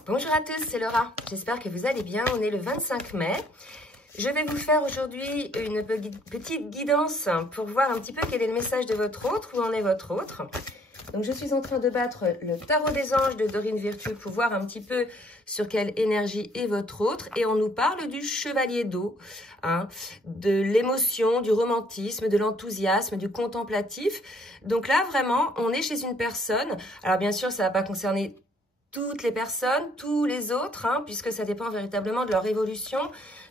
Bonjour à tous, c'est Laura. J'espère que vous allez bien. On est le 25 mai. Je vais vous faire aujourd'hui une petite guidance pour voir un petit peu quel est le message de votre autre, où en est votre autre. Donc, je suis en train de battre le tarot des anges de Dorine Virtue pour voir un petit peu sur quelle énergie est votre autre. Et on nous parle du chevalier d'eau, de l'émotion, du romantisme, de l'enthousiasme, du contemplatif. Donc là, vraiment, on est chez une personne. Alors, bien sûr, ça ne va pas concerner toutes les personnes, tous les autres, puisque ça dépend véritablement de leur évolution,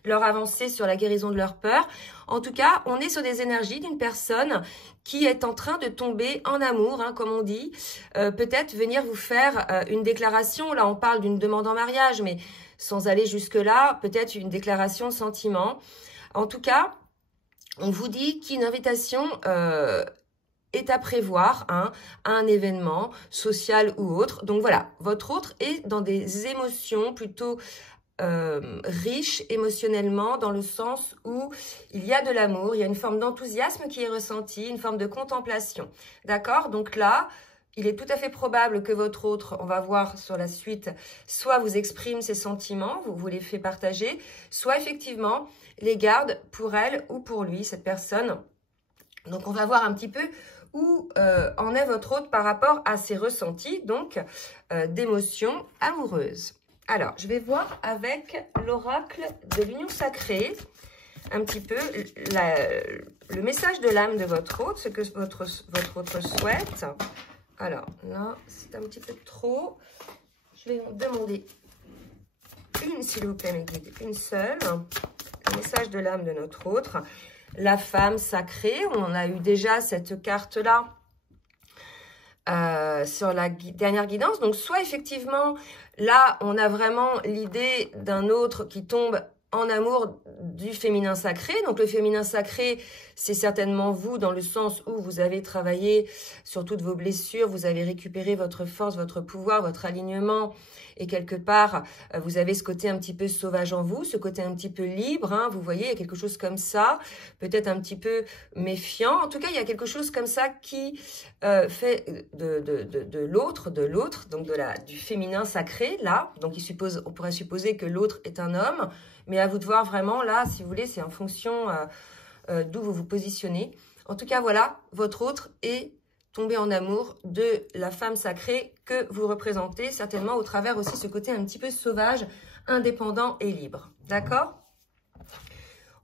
de leur avancée sur la guérison de leur peur. En tout cas, on est sur des énergies d'une personne qui est en train de tomber en amour, comme on dit. Peut-être venir vous faire une déclaration. Là, on parle d'une demande en mariage, mais sans aller jusque-là, peut-être une déclaration de sentiment. En tout cas, on vous dit qu'une invitation est à prévoir un événement social ou autre. Donc voilà, votre autre est dans des émotions plutôt riches émotionnellement, dans le sens où il y a de l'amour, il y a une forme d'enthousiasme qui est ressentie, une forme de contemplation. D'accord? Donc là, il est tout à fait probable que votre autre, on va voir sur la suite, soit vous exprime ses sentiments, vous les fait partager, soit effectivement les garde pour elle ou pour lui, cette personne. Donc on va voir un petit peu où en est votre autre par rapport à ses ressentis, donc d'émotions amoureuses. Alors, je vais voir avec l'oracle de l'union sacrée, un petit peu le message de l'âme de votre autre, ce que votre autre souhaite. Alors, là, c'est un petit peu trop. Je vais en demander une, s'il vous plaît, mes guides, une seule. Le message de l'âme de notre autre. La femme sacrée, on a eu déjà cette carte-là sur la dernière guidance. Donc, soit effectivement, là, on a vraiment l'idée d'un autre qui tombe en amour du féminin sacré. Donc, le féminin sacré, c'est certainement vous, dans le sens où vous avez travaillé sur toutes vos blessures, vous avez récupéré votre force, votre pouvoir, votre alignement. Et quelque part, vous avez ce côté un petit peu sauvage en vous, ce côté un petit peu libre. Vous voyez, il y a quelque chose comme ça, peut-être un petit peu méfiant. En tout cas, il y a quelque chose comme ça qui fait de l'autre, donc du féminin sacré, là. Donc, on pourrait supposer que l'autre est un homme. Mais à vous de voir vraiment, là, si vous voulez, c'est en fonction d'où vous vous positionnez. En tout cas, voilà, votre autre est tombé en amour de la femme sacrée que vous représentez, certainement au travers aussi ce côté un petit peu sauvage, indépendant et libre. D'accord?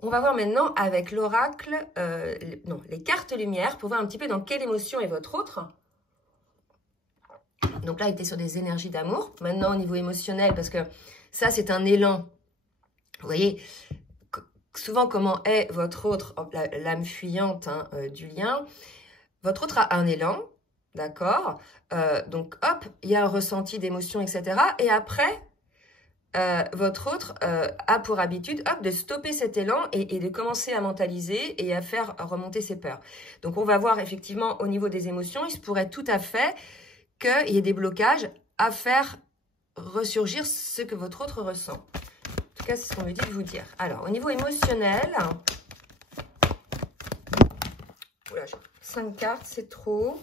On va voir maintenant avec l'oracle, les cartes lumière, pour voir un petit peu dans quelle émotion est votre autre. Donc là, il était sur des énergies d'amour. Maintenant, au niveau émotionnel, parce que ça, c'est un élan. Vous voyez, souvent, comment est votre autre, l'âme fuyante du lien. Votre autre a un élan, d'accord? Donc, hop, il y a un ressenti d'émotion, etc. Et après, votre autre a pour habitude, hop, de stopper cet élan et de commencer à mentaliser et à faire remonter ses peurs. Donc, on va voir effectivement au niveau des émotions, il se pourrait tout à fait qu'il y ait des blocages à faire ressurgir ce que votre autre ressent. En tout cas, c'est ce qu'on me dit de vous dire. Alors, au niveau émotionnel, oula, 5 cartes, c'est trop.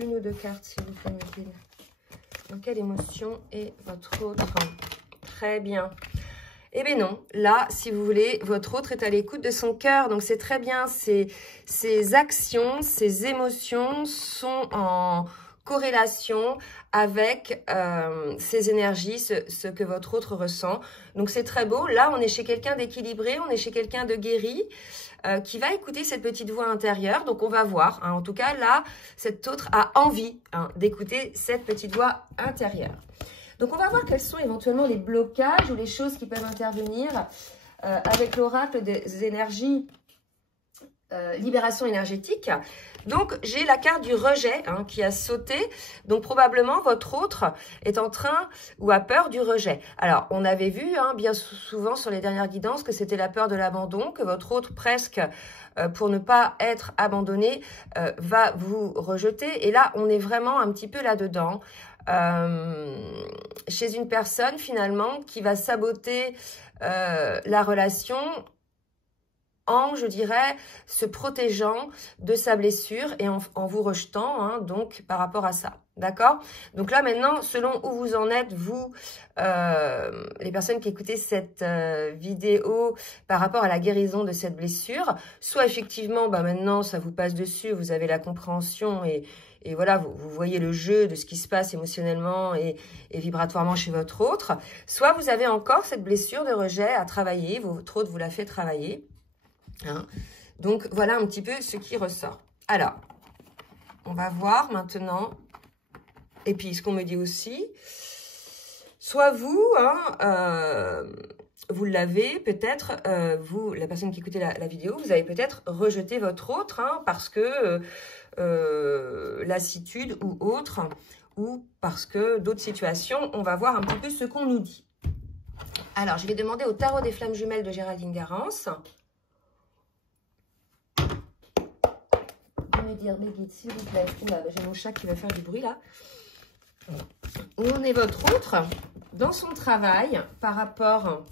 Une ou deux cartes, s'il vous plaît, mes guides. Dans quelle émotion est votre autre? Très bien. Eh bien non, là, si vous voulez, votre autre est à l'écoute de son cœur. Donc, c'est très bien. Ses actions, ses émotions sont en corrélation avec ces énergies, ce que votre autre ressent. Donc, c'est très beau. Là, on est chez quelqu'un d'équilibré, on est chez quelqu'un de guéri, qui va écouter cette petite voix intérieure. Donc, on va voir. En tout cas, là, cet autre a envie d'écouter cette petite voix intérieure. Donc, on va voir quels sont éventuellement les blocages ou les choses qui peuvent intervenir avec l'oracle des énergies, libération énergétique. Donc, j'ai la carte du rejet qui a sauté. Donc, probablement, votre autre est en train ou a peur du rejet. Alors, on avait vu bien souvent sur les dernières guidances que c'était la peur de l'abandon, que votre autre, presque, pour ne pas être abandonné, va vous rejeter. Et là, on est vraiment un petit peu là-dedans. Chez une personne, finalement, qui va saboter la relation en, je dirais, se protégeant de sa blessure et en vous rejetant, hein, donc par rapport à ça. D'accord? Donc là, maintenant, selon où vous en êtes, vous, les personnes qui écoutez cette vidéo par rapport à la guérison de cette blessure, soit effectivement, bah, maintenant, ça vous passe dessus, vous avez la compréhension et voilà, vous voyez le jeu de ce qui se passe émotionnellement et vibratoirement chez votre autre, soit vous avez encore cette blessure de rejet à travailler, votre autre vous l'a fait travailler. Hein. Donc, voilà un petit peu ce qui ressort. Alors, on va voir maintenant, et puis ce qu'on me dit aussi, soit vous, hein, vous l'avez peut-être, vous, la personne qui écoutait la vidéo, vous avez peut-être rejeté votre autre, hein, parce que lassitude ou autre, ou parce que d'autres situations, on va voir un petit peu ce qu'on nous dit. Alors, je vais demander au tarot des flammes jumelles de Géraldine Garance. Me dire, mes guides, s'il vous plaît. Oula, j'ai mon chat qui va faire du bruit là. Où en est votre autre dans son travail par rapport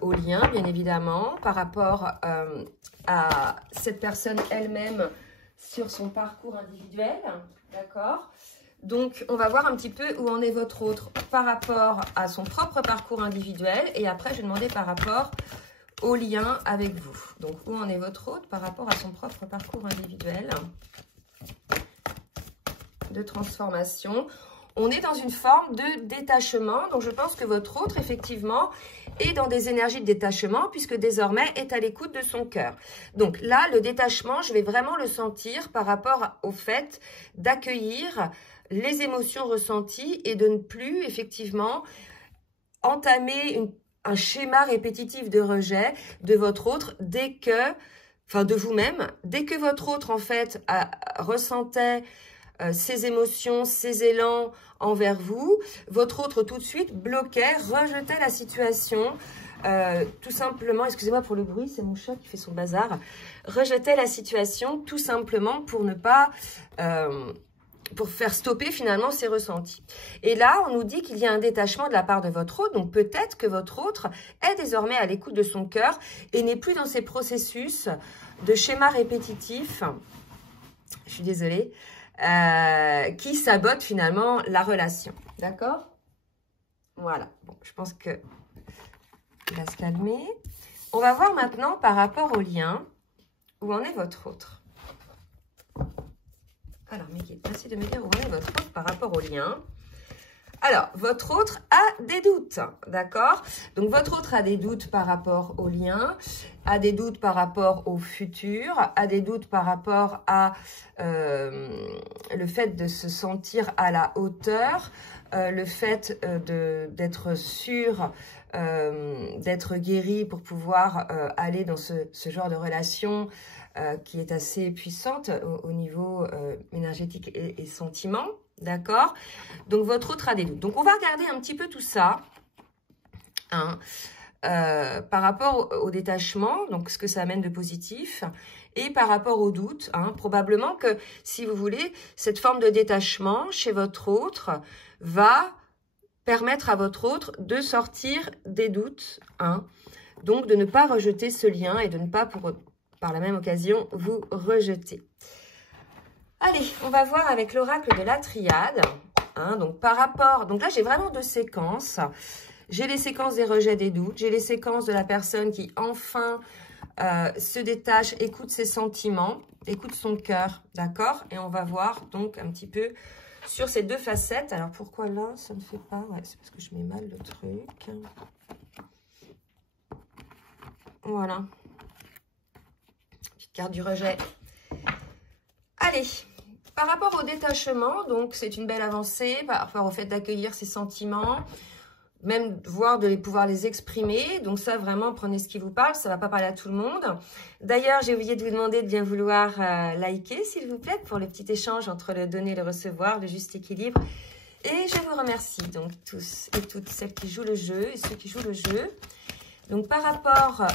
au lien, bien évidemment, par rapport à cette personne elle-même sur son parcours individuel, d'accord? Donc, on va voir un petit peu où en est votre autre par rapport à son propre parcours individuel et après, je vais demander par rapport au lien avec vous. Donc, où en est votre autre par rapport à son propre parcours individuel de transformation. On est dans une forme de détachement. Donc, je pense que votre autre, effectivement, est dans des énergies de détachement puisque désormais est à l'écoute de son cœur. Donc là, le détachement, je vais vraiment le sentir par rapport au fait d'accueillir les émotions ressenties et de ne plus, effectivement, entamer un schéma répétitif de rejet de votre autre dès que, enfin de vous-même, dès que votre autre en fait ressentait ses émotions, ses élans envers vous, votre autre tout de suite bloquait, rejetait la situation, tout simplement, excusez-moi pour le bruit, c'est mon chat qui fait son bazar, rejetait la situation tout simplement pour ne pas... pour faire stopper finalement ses ressentis. Et là, on nous dit qu'il y a un détachement de la part de votre autre, donc peut-être que votre autre est désormais à l'écoute de son cœur et n'est plus dans ces processus de schéma répétitif, je suis désolée, qui sabotent finalement la relation. D'accord? Voilà, bon, je pense que il va se calmer. On va voir maintenant par rapport au lien, où en est votre autre. Alors, mes guides, merci de me dire où en est votre autre par rapport au lien. Alors, votre autre a des doutes, d'accord? Donc, votre autre a des doutes par rapport au lien, a des doutes par rapport au futur, a des doutes par rapport à le fait de se sentir à la hauteur, le fait d'être sûr, d'être guéri pour pouvoir aller dans ce genre de relation qui est assez puissante au niveau énergétique et sentiment, d'accord? Donc, votre autre a des doutes. Donc, on va regarder un petit peu tout ça, hein, par rapport au détachement, donc ce que ça amène de positif, et par rapport au doute, hein, probablement que, si vous voulez, cette forme de détachement chez votre autre va permettre à votre autre de sortir des doutes, hein, donc de ne pas rejeter ce lien et de ne pas, par la même occasion, vous rejeter. Allez, on va voir avec l'oracle de la triade, hein, donc par rapport, donc là j'ai vraiment deux séquences. J'ai les séquences des rejets, des doutes. J'ai les séquences de la personne qui, enfin, se détache, écoute ses sentiments, écoute son cœur, d'accord? Et on va voir, donc, un petit peu sur ces deux facettes. Alors, pourquoi là, ça ne fait pas? Ouais, c'est parce que je mets mal le truc. Voilà. Petite carte du rejet. Allez, par rapport au détachement, donc, c'est une belle avancée par rapport au fait d'accueillir ses sentiments, même voir de pouvoir les exprimer. Donc ça, vraiment, prenez ce qui vous parle. Ça ne va pas parler à tout le monde. D'ailleurs, j'ai oublié de vous demander de bien vouloir liker, s'il vous plaît, pour le petit échange entre le donner et le recevoir, le juste équilibre. Et je vous remercie, donc, tous et toutes celles qui jouent le jeu et ceux qui jouent le jeu. Donc, par rapport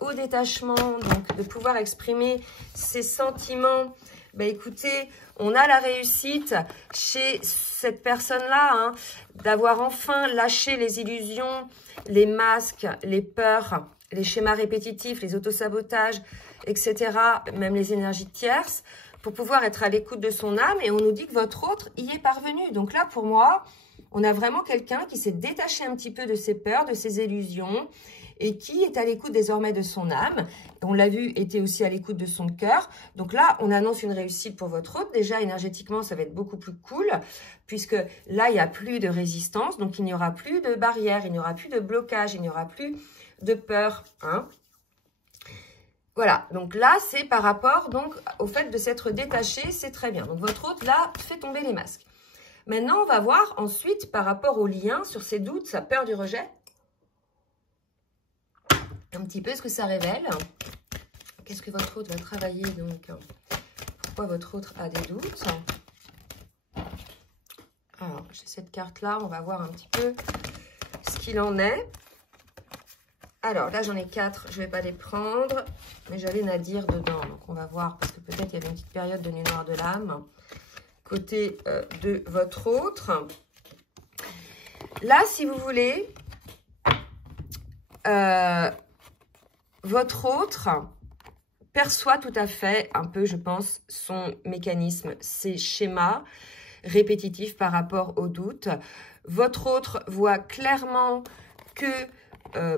au détachement, donc de pouvoir exprimer ses sentiments, bah, écoutez, on a la réussite chez cette personne-là, hein, d'avoir enfin lâché les illusions, les masques, les peurs les schémas répétitifs, les autosabotages, etc., même les énergies tierces, pour pouvoir être à l'écoute de son âme. Et on nous dit que votre autre y est parvenu. Donc là, pour moi, on a vraiment quelqu'un qui s'est détaché un petit peu de ses peurs, de ses illusions, et qui est à l'écoute désormais de son âme. On l'a vu, était aussi à l'écoute de son cœur. Donc là, on annonce une réussite pour votre autre. Déjà, énergétiquement, ça va être beaucoup plus cool, puisque là, il n'y a plus de résistance, donc il n'y aura plus de barrière, il n'y aura plus de blocage, il n'y aura plus de peur, hein. Voilà, donc là, c'est par rapport donc au fait de s'être détaché, c'est très bien. Donc votre autre, là, fait tomber les masques. Maintenant, on va voir ensuite par rapport au lien, sur ses doutes, sa peur du rejet, un petit peu ce que ça révèle. Qu'est-ce que votre autre va travailler donc? Pourquoi votre autre a des doutes? Alors, j'ai cette carte-là, on va voir un petit peu ce qu'il en est. Alors, là, j'en ai 4, je ne vais pas les prendre, mais j'avais Nadir dedans. Donc, on va voir, parce que peut-être il y avait une petite période de nuit noire de l'âme, côté de votre autre. Là, si vous voulez, votre autre perçoit tout à fait un peu, je pense, son mécanisme, ses schémas répétitifs par rapport au doute. Votre autre voit clairement que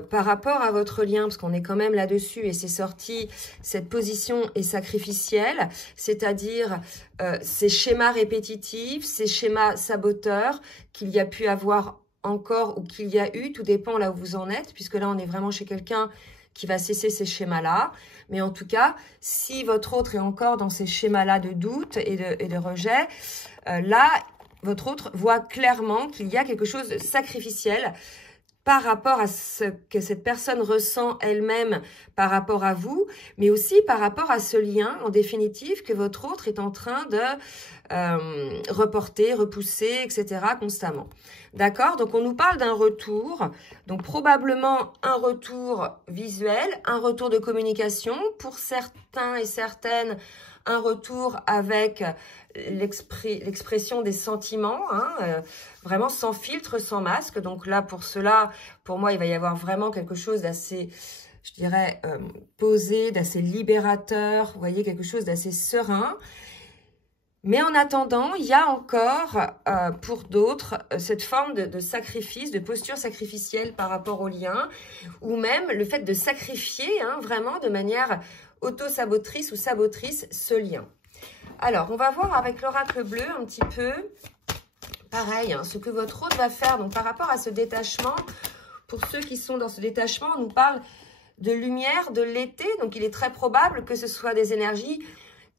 par rapport à votre lien, parce qu'on est quand même là-dessus et c'est sorti, cette position est sacrificielle, c'est-à-dire ces schémas répétitifs, ces schémas saboteurs qu'il y a pu avoir encore ou qu'il y a eu, tout dépend là où vous en êtes, puisque là on est vraiment chez quelqu'un qui va cesser ces schémas-là. Mais en tout cas, si votre autre est encore dans ces schémas-là de doute et de rejet, là, votre autre voit clairement qu'il y a quelque chose de sacrificiel par rapport à ce que cette personne ressent elle-même par rapport à vous, mais aussi par rapport à ce lien, en définitive, que votre autre est en train de reporter, repousser, etc. constamment. D'accord? Donc, on nous parle d'un retour, donc probablement un retour visuel, un retour de communication, pour certains et certaines, un retour avec l'expression des sentiments, hein, vraiment sans filtre, sans masque. Donc là, pour cela, pour moi, il va y avoir vraiment quelque chose d'assez, je dirais, posé, d'assez libérateur, vous voyez, quelque chose d'assez serein. Mais en attendant, il y a encore, pour d'autres, cette forme de sacrifice, de posture sacrificielle par rapport au lien, ou même le fait de sacrifier, hein, vraiment de manière auto-sabotrice ou sabotrice ce lien. Alors, on va voir avec l'oracle bleu un petit peu, pareil, hein, ce que votre autre va faire. Donc, par rapport à ce détachement, pour ceux qui sont dans ce détachement, on nous parle de lumière, de l'été. Donc, il est très probable que ce soit des énergies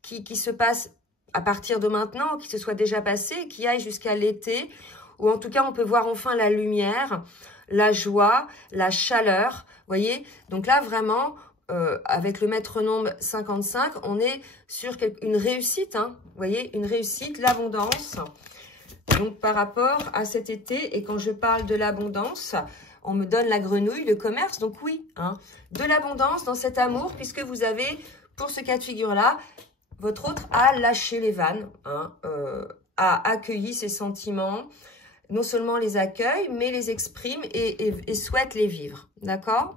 qui se passent à partir de maintenant, qui se soient déjà passées, qui aillent jusqu'à l'été, ou en tout cas, on peut voir enfin la lumière, la joie, la chaleur, vous voyez. Donc là, vraiment, avec le maître-nombre 55, on est sur une réussite, hein, vous voyez, une réussite, l'abondance. Donc, par rapport à cet été, et quand je parle de l'abondance, on me donne la grenouille, le commerce, donc oui, hein, de l'abondance dans cet amour, puisque vous avez, pour ce cas de figure-là, votre autre a lâché les vannes, hein, a accueilli ses sentiments, non seulement les accueille, mais les exprime et souhaite les vivre, d'accord?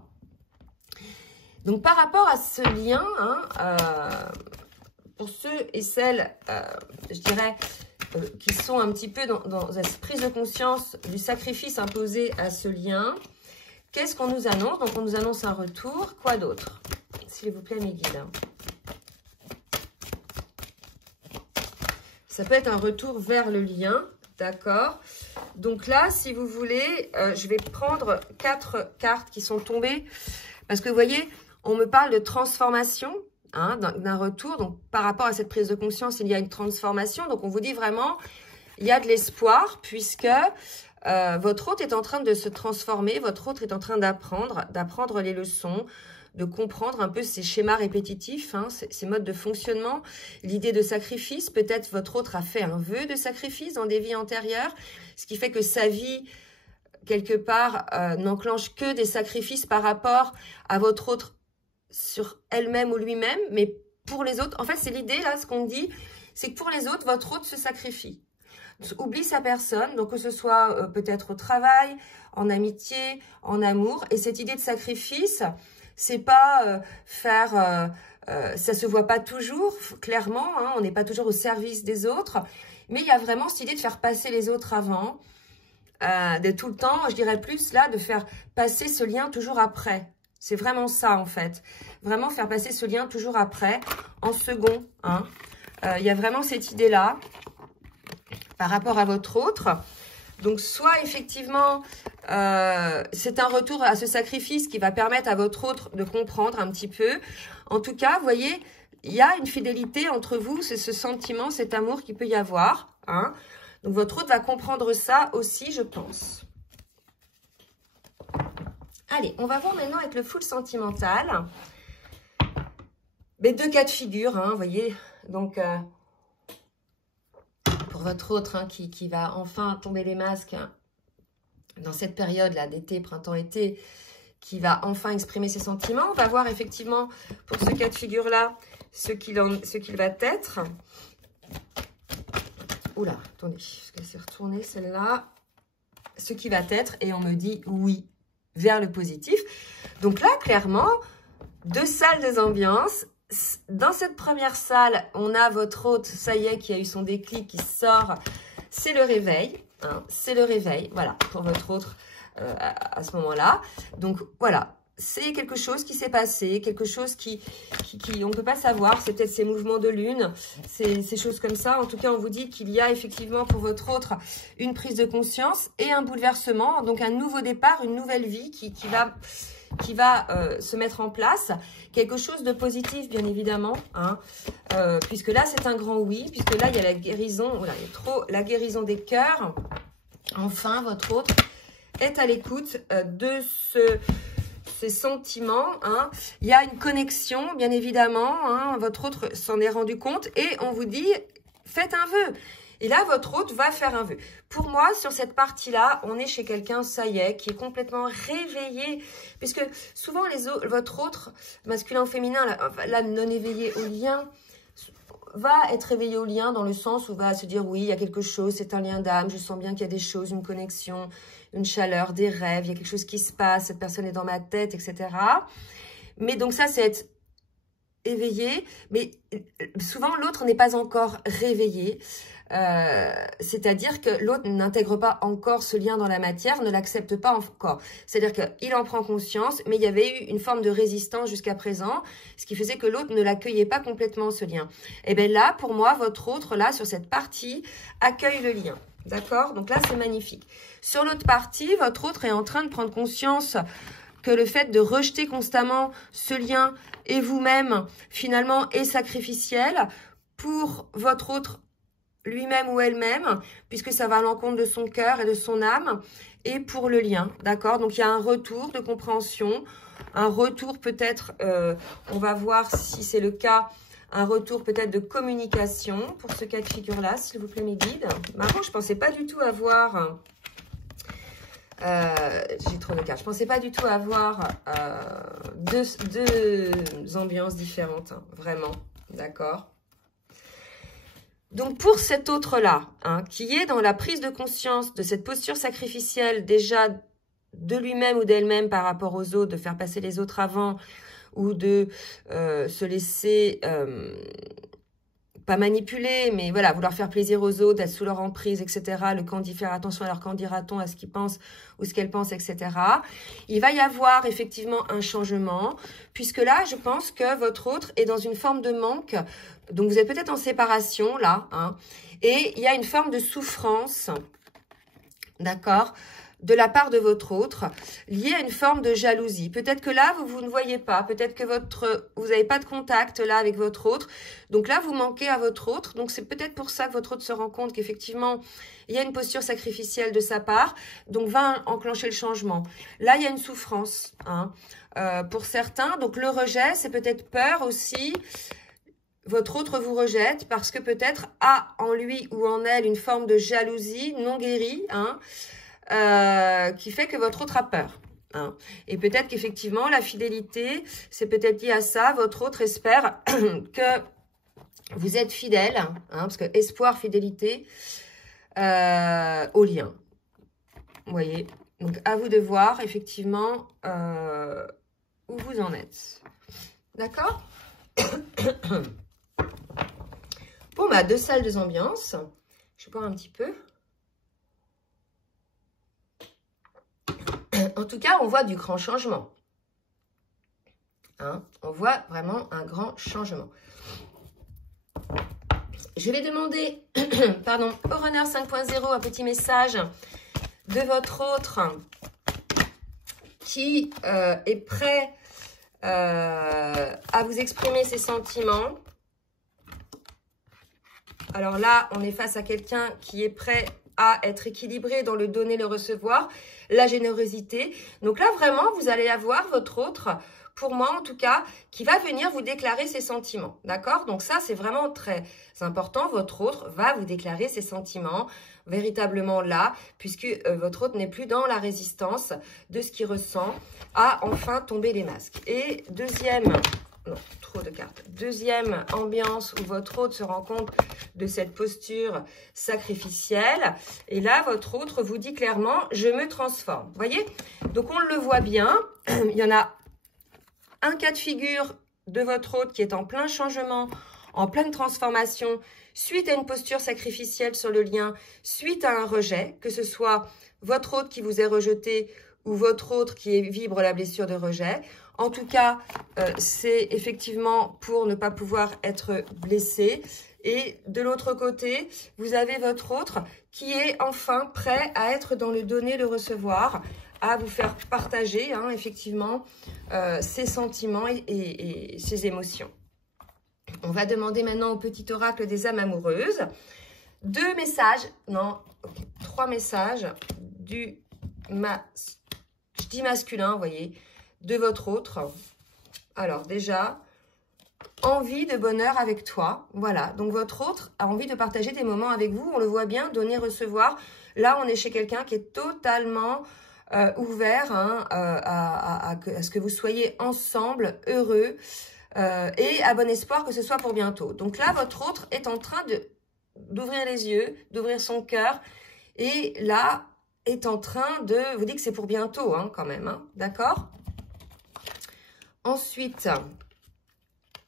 Donc, par rapport à ce lien, hein, pour ceux et celles, je dirais, qui sont un petit peu dans cette prise de conscience du sacrifice imposé à ce lien, qu'est-ce qu'on nous annonce? Donc, on nous annonce un retour. Quoi d'autre? S'il vous plaît, mes guides. Ça peut être un retour vers le lien, d'accord? Donc là, si vous voulez, je vais prendre 4 cartes qui sont tombées. Parce que vous voyez, on me parle de transformation, hein, d'un retour. Donc, par rapport à cette prise de conscience, il y a une transformation. Donc, on vous dit vraiment, il y a de l'espoir puisque votre autre est en train de se transformer. Votre autre est en train d'apprendre les leçons, de comprendre un peu ces schémas répétitifs, hein, ces modes de fonctionnement. L'idée de sacrifice, peut-être votre autre a fait un vœu de sacrifice dans des vies antérieures, ce qui fait que sa vie, quelque part, n'enclenche que des sacrifices par rapport à votre autre sur elle-même ou lui-même, mais pour les autres, en fait, c'est l'idée, là, ce qu'on dit, c'est que pour les autres, votre autre se sacrifie. Oublie sa personne, donc que ce soit peut-être au travail, en amitié, en amour, et cette idée de sacrifice, C'est pas ça se voit pas toujours, clairement, hein, on n'est pas toujours au service des autres, mais il y a vraiment cette idée de faire passer les autres avant, de tout le temps, je dirais plus là, de faire passer ce lien toujours après. C'est vraiment ça, en fait. Vraiment faire passer ce lien toujours après, en second. Hein. Il y a vraiment cette idée-là, par rapport à votre autre. Donc, soit effectivement, c'est un retour à ce sacrifice qui va permettre à votre autre de comprendre un petit peu. En tout cas, vous voyez, il y a une fidélité entre vous, c'est ce sentiment, cet amour qu'il peut y avoir. Hein. Donc, votre autre va comprendre ça aussi, je pense. Allez, on va voir maintenant avec le full sentimental. Les deux cas de figure, hein, vous voyez. Donc, pour votre autre hein, qui va enfin tomber les masques hein, dans cette période-là d'été, printemps-été, qui va enfin exprimer ses sentiments. On va voir effectivement pour ce cas de figure-là ce qu'il va être. Oula, attendez, parce qu'elle s'est retournée celle-là. Ce qui va être, et on me dit oui, vers le positif. Donc là, clairement, 2 salles, 2 ambiances. Dans cette première salle, on a votre hôte, ça y est, qui a eu son déclic, qui sort. C'est le réveil, hein, c'est le réveil, voilà, pour votre autre à ce moment-là. Donc voilà, c'est quelque chose qui s'est passé, quelque chose qui on ne peut pas savoir. C'est peut-être ces mouvements de lune, ces choses comme ça. En tout cas, on vous dit qu'il y a effectivement pour votre autre une prise de conscience et un bouleversement. Donc un nouveau départ, une nouvelle vie qui va se mettre en place. Quelque chose de positif, bien évidemment. Hein, puisque là, c'est un grand oui. Puisque là, il y a la guérison. Voilà, il y a trop la guérison des cœurs. Enfin, votre autre est à l'écoute de ces sentiments. Hein. Il y a une connexion, bien évidemment. Hein. Votre autre s'en est rendu compte. Et on vous dit, faites un vœu. Et là, votre autre va faire un vœu. Pour moi, sur cette partie-là, on est chez quelqu'un, ça y est, qui est complètement réveillé. Puisque souvent, votre autre, masculin ou féminin, la non éveillé au lien, va être réveillé au lien dans le sens où va se dire, oui, il y a quelque chose, c'est un lien d'âme, je sens bien qu'il y a des choses, une connexion, une chaleur, des rêves, il y a quelque chose qui se passe, cette personne est dans ma tête, etc. Mais donc ça, c'est être éveillé, mais souvent, l'autre n'est pas encore réveillé. C'est-à-dire que l'autre n'intègre pas encore ce lien dans la matière, ne l'accepte pas encore. C'est-à-dire qu'il en prend conscience, mais il y avait eu une forme de résistance jusqu'à présent, ce qui faisait que l'autre ne l'accueillait pas complètement, ce lien. Et bien là, pour moi, votre autre, là, sur cette partie, accueille le lien. D'accord? Donc là, c'est magnifique. Sur l'autre partie, votre autre est en train de prendre conscience que le fait de rejeter constamment ce lien et vous-même, finalement, est sacrificiel pour votre autre lui-même ou elle-même, puisque ça va à l'encontre de son cœur et de son âme, et pour le lien, d'accord? Donc, il y a un retour de compréhension, un retour peut-être, on va voir si c'est le cas, un retour peut-être de communication pour ce cas de figure-là, s'il vous plaît, mes guides. Marrant, je ne pensais pas du tout avoir... j'ai trop de cartes. Je ne pensais pas du tout avoir deux ambiances différentes, hein, vraiment, d'accord? Donc, pour cet autre-là, hein, qui est dans la prise de conscience de cette posture sacrificielle, déjà de lui-même ou d'elle-même par rapport aux autres, de faire passer les autres avant, ou de se laisser, pas manipuler, mais voilà, vouloir faire plaisir aux autres, être sous leur emprise, etc. Le quand dit, faire attention à leur quand dira-t-on, à ce qu'ils pensent ou ce qu'elles pensent, etc. Il va y avoir effectivement un changement, puisque là, je pense que votre autre est dans une forme de manque. Donc, vous êtes peut-être en séparation, là, hein, et il y a une forme de souffrance, d'accord, de la part de votre autre, liée à une forme de jalousie. Peut-être que là, vous ne voyez pas, peut-être que vous n'avez pas de contact là avec votre autre, donc là, vous manquez à votre autre, donc c'est peut-être pour ça que votre autre se rend compte qu'effectivement, il y a une posture sacrificielle de sa part, donc va enclencher le changement. Là, il y a une souffrance, hein, pour certains, donc le rejet, c'est peut-être peur aussi. Votre autre vous rejette parce que peut-être a en lui ou en elle une forme de jalousie non guérie, hein, qui fait que votre autre a peur. Hein. Et peut-être qu'effectivement, la fidélité, c'est peut-être lié à ça. Votre autre espère que vous êtes fidèle, hein, parce que espoir, fidélité, au lien. Vous voyez? Donc, à vous de voir, effectivement, où vous en êtes. D'accord? Bon, bah, 2 salles, 2 ambiances. Je vais boire un petit peu. En tout cas, on voit du grand changement. Hein, on voit vraiment un grand changement. Je vais demander pardon, au Runner 5.0 un petit message de votre autre qui est prêt à vous exprimer ses sentiments. Alors là, on est face à quelqu'un qui est prêt à être équilibré dans le donner, le recevoir, la générosité. Donc là, vraiment, vous allez avoir votre autre, pour moi en tout cas, qui va venir vous déclarer ses sentiments. D'accord? Donc ça, c'est vraiment très important. Votre autre va vous déclarer ses sentiments véritablement là, puisque votre autre n'est plus dans la résistance de ce qu'il ressent, à enfin tomber les masques. Et deuxième... Non, trop de cartes. Deuxième ambiance où votre autre se rend compte de cette posture sacrificielle. Et là, votre autre vous dit clairement, je me transforme. Vous voyez? Donc, on le voit bien. Il y en a un cas de figure de votre autre qui est en plein changement, en pleine transformation, suite à une posture sacrificielle sur le lien, suite à un rejet, que ce soit votre autre qui vous est rejeté ou votre autre qui vibre la blessure de rejet. En tout cas, c'est effectivement pour ne pas pouvoir être blessé. Et de l'autre côté, vous avez votre autre qui est enfin prêt à être dans le donner, le recevoir, à vous faire partager hein, effectivement ses sentiments et ses émotions. On va demander maintenant au petit oracle des âmes amoureuses 2 messages, non, 3 messages du je dis masculin, vous voyez, de votre autre. Alors déjà, envie de bonheur avec toi. Voilà, donc votre autre a envie de partager des moments avec vous. On le voit bien, donner, recevoir. Là, on est chez quelqu'un qui est totalement ouvert hein, à ce que vous soyez ensemble, heureux et à bon espoir que ce soit pour bientôt. Donc là, votre autre est en train d'ouvrir les yeux, d'ouvrir son cœur. Et là, est en train de vous dire que c'est pour bientôt hein, quand même. Hein, d'accord? Ensuite,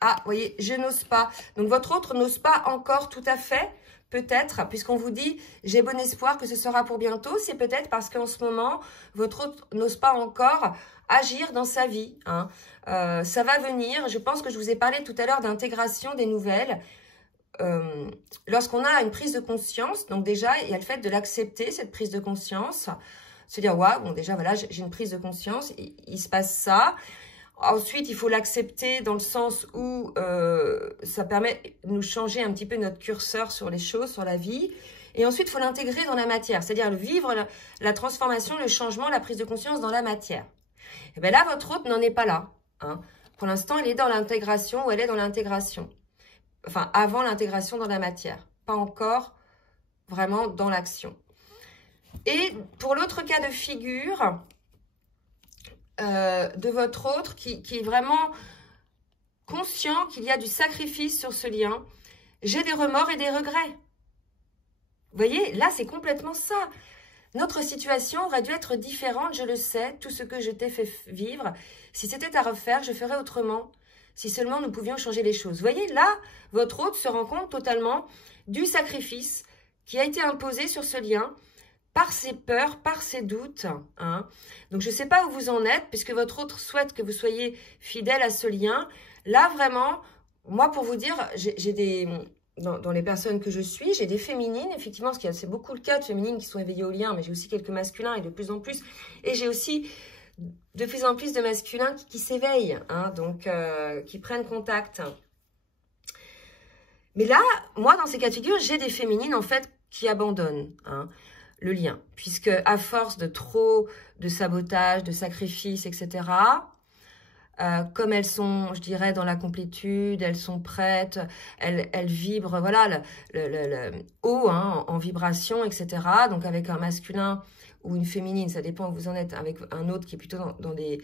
ah, vous voyez, je n'ose pas. Donc, votre autre n'ose pas encore tout à fait, peut-être, puisqu'on vous dit, j'ai bon espoir que ce sera pour bientôt. C'est peut-être parce qu'en ce moment, votre autre n'ose pas encore agir dans sa vie. Hein. Ça va venir. Je pense que je vous ai parlé tout à l'heure d'intégration des nouvelles. Lorsqu'on a une prise de conscience, donc déjà, il y a le fait de l'accepter, cette prise de conscience. Se dire, waouh, bon, déjà, voilà, j'ai une prise de conscience, il se passe ça. Ensuite, il faut l'accepter dans le sens où ça permet de nous changer un petit peu notre curseur sur les choses, sur la vie. Et ensuite, il faut l'intégrer dans la matière, c'est-à-dire vivre la transformation, le changement, la prise de conscience dans la matière. Et bien là, votre autre n'en est pas là. Hein. Pour l'instant, il est dans l'intégration ou elle est dans l'intégration. Enfin, avant l'intégration dans la matière. Pas encore vraiment dans l'action. Et pour l'autre cas de figure... de votre autre qui est vraiment conscient qu'il y a du sacrifice sur ce lien. J'ai des remords et des regrets. Vous voyez, là, c'est complètement ça. Notre situation aurait dû être différente, je le sais. Tout ce que je t'ai fait vivre, si c'était à refaire, je ferais autrement. Si seulement nous pouvions changer les choses. Vous voyez, là, votre autre se rend compte totalement du sacrifice qui a été imposé sur ce lien, par ses peurs, par ses doutes. Hein. Donc, je ne sais pas où vous en êtes, puisque votre autre souhaite que vous soyez fidèle à ce lien. Là, vraiment, moi, pour vous dire, j'ai des... Dans les personnes que je suis, j'ai des féminines, effectivement, parce que c'est beaucoup le cas de féminines qui sont éveillées au lien, mais j'ai aussi quelques masculins et de plus en plus. Et j'ai aussi de plus en plus de masculins qui s'éveillent, hein, donc qui prennent contact. Mais là, moi, dans ces cas de figure, j'ai des féminines, en fait, qui abandonnent, hein, le lien, puisque à force de trop de sabotage, de sacrifice, etc., comme elles sont, je dirais, dans la complétude, elles sont prêtes, elles vibrent, voilà, le haut, hein, en vibration, etc. Donc avec un masculin ou une féminine, ça dépend où vous en êtes, avec un autre qui est plutôt dans des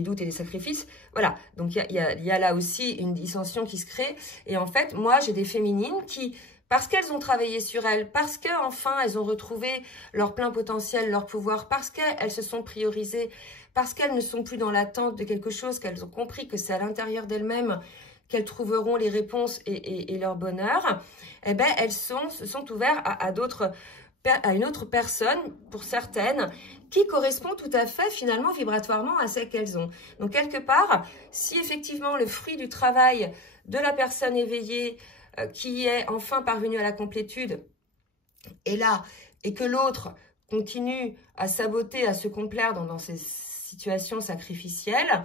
doutes et des sacrifices. Voilà, donc il y a là aussi une dissension qui se crée. Et en fait, moi, j'ai des féminines qui parce qu'elles ont travaillé sur elles, parce qu'enfin elles ont retrouvé leur plein potentiel, leur pouvoir, parce qu'elles se sont priorisées, parce qu'elles ne sont plus dans l'attente de quelque chose, qu'elles ont compris que c'est à l'intérieur d'elles-mêmes qu'elles trouveront les réponses et leur bonheur, eh ben elles se sont ouvertes à une autre personne, pour certaines, qui correspond tout à fait finalement vibratoirement à celle qu'elles ont. Donc quelque part, si effectivement le fruit du travail de la personne éveillée qui est enfin parvenue à la complétude est là, et que l'autre continue à saboter, à se complaire dans ces situations sacrificielles,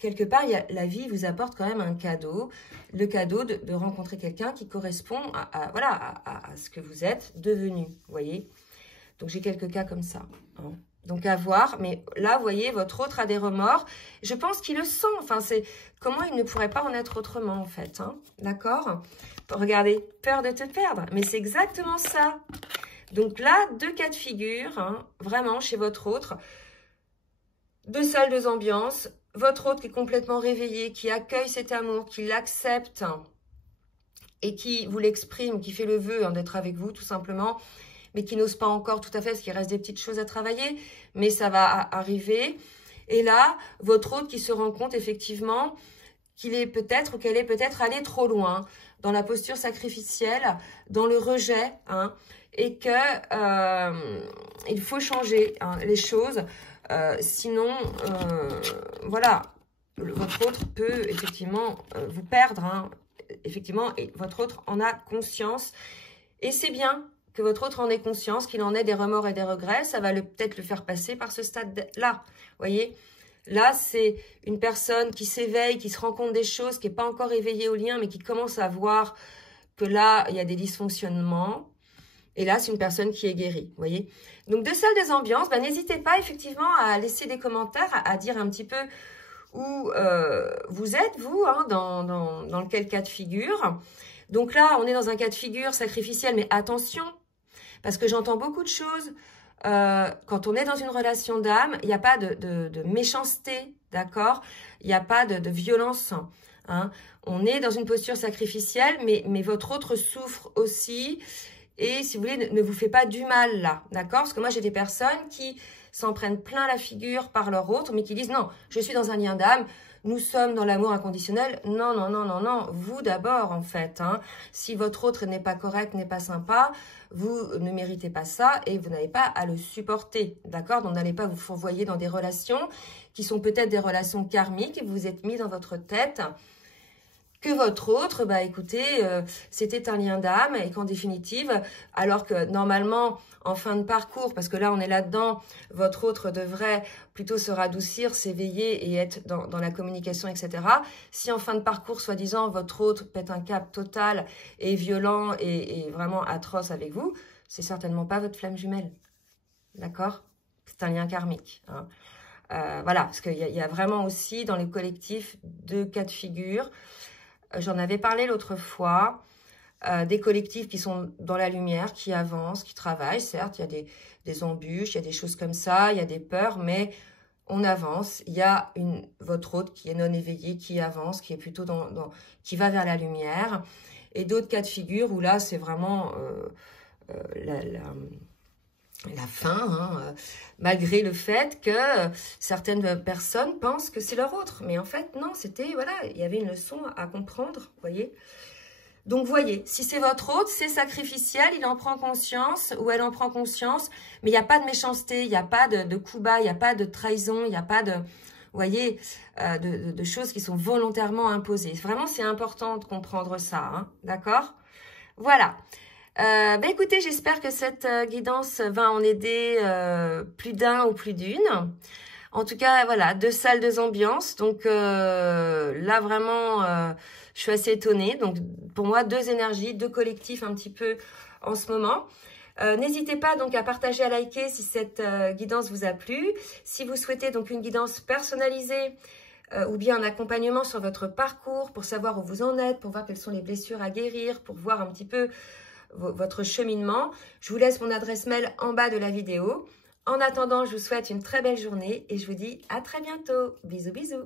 quelque part, la vie vous apporte quand même un cadeau, le cadeau de rencontrer quelqu'un qui correspond à ce que vous êtes devenu, vous voyez. Donc, j'ai quelques cas comme ça. Hein. Donc, à voir. Mais là, vous voyez, votre autre a des remords. Je pense qu'il le sent. Enfin, c'est comment il ne pourrait pas en être autrement, en fait. Hein. D'accord? Regardez, peur de te perdre. Mais c'est exactement ça. Donc là, 2 cas de figure, hein, vraiment, chez votre autre. 2 salles, 2 ambiances. Votre autre qui est complètement réveillé, qui accueille cet amour, qui l'accepte et qui vous l'exprime, qui fait le vœu d'être avec vous tout simplement, mais qui n'ose pas encore tout à fait parce qu'il reste des petites choses à travailler, mais ça va arriver. Et là, votre autre qui se rend compte effectivement qu'il est peut-être ou qu'elle est peut-être allée trop loin dans la posture sacrificielle, dans le rejet, hein, et que il faut changer les choses. Sinon, voilà, votre autre peut effectivement vous perdre, hein, effectivement, et votre autre en a conscience. Et c'est bien que votre autre en ait conscience, qu'il en ait des remords et des regrets. Ça va peut-être le faire passer par ce stade-là, vous voyez. Là, c'est une personne qui s'éveille, qui se rend compte des choses, qui n'est pas encore éveillée au lien, mais qui commence à voir que là, il y a des dysfonctionnements. Et là, c'est une personne qui est guérie, vous voyez. Donc, 2 salles, 2 ambiances, n'hésitez pas effectivement à laisser des commentaires, à dire un petit peu où vous êtes, vous, hein, dans lequel cas de figure. Donc là, on est dans un cas de figure sacrificiel, mais attention, parce que j'entends beaucoup de choses. Quand on est dans une relation d'âme, il n'y a pas de méchanceté, d'accord? Il n'y a pas de violence, hein. On est dans une posture sacrificielle, mais votre autre souffre aussi. Et si vous voulez, ne vous fait pas du mal là, d'accord? Parce que moi, j'ai des personnes qui s'en prennent plein la figure par leur autre, mais qui disent non, je suis dans un lien d'âme, nous sommes dans l'amour inconditionnel. Non, non, non, non, non, vous d'abord en fait. Hein. Si votre autre n'est pas correct, n'est pas sympa, vous ne méritez pas ça et vous n'avez pas à le supporter, d'accord? Donc n'allez pas vous fourvoyer dans des relations qui sont peut-être des relations karmiques et vous vous êtes mis dans votre tête que votre autre, écoutez, c'était un lien d'âme et qu'en définitive, alors que normalement, en fin de parcours, parce que là, on est là-dedans, votre autre devrait plutôt se radoucir, s'éveiller et être dans la communication, etc. Si en fin de parcours, soi-disant, votre autre pète un cap total et violent et vraiment atroce avec vous, c'est certainement pas votre flamme jumelle. D'accord? C'est un lien karmique. Hein. Voilà, parce qu'il y a vraiment aussi dans les collectifs 2 cas de figure. J'en avais parlé l'autre fois, des collectifs qui sont dans la lumière, qui avancent, qui travaillent. Certes, il y a des embûches, il y a des choses comme ça, il y a des peurs, mais on avance. Il y a votre autre qui est non éveillée, qui avance, qui est plutôt qui va vers la lumière. Et d'autres cas de figure où là, c'est vraiment la fin, hein, malgré le fait que certaines personnes pensent que c'est leur autre. Mais en fait, non, c'était, voilà, il y avait une leçon à comprendre, vous voyez. Donc, voyez, si c'est votre autre, c'est sacrificiel, il en prend conscience ou elle en prend conscience, mais il n'y a pas de méchanceté, il n'y a pas de coup bas, il n'y a pas de trahison, il n'y a pas de, vous voyez, de choses qui sont volontairement imposées. Vraiment, c'est important de comprendre ça, hein, d'accord? Voilà. Écoutez, j'espère que cette guidance va en aider plus d'un ou plus d'une. En tout cas, voilà, 2 salles, 2 ambiances. Donc là, vraiment, je suis assez étonnée. Donc pour moi, 2 énergies, 2 collectifs un petit peu en ce moment. N'hésitez pas donc à partager, à liker si cette guidance vous a plu. Si vous souhaitez donc une guidance personnalisée, ou bien un accompagnement sur votre parcours pour savoir où vous en êtes, pour voir quelles sont les blessures à guérir, pour voir un petit peu votre cheminement. Je vous laisse mon adresse mail en bas de la vidéo. En attendant, je vous souhaite une très belle journée et je vous dis à très bientôt. Bisous, bisous.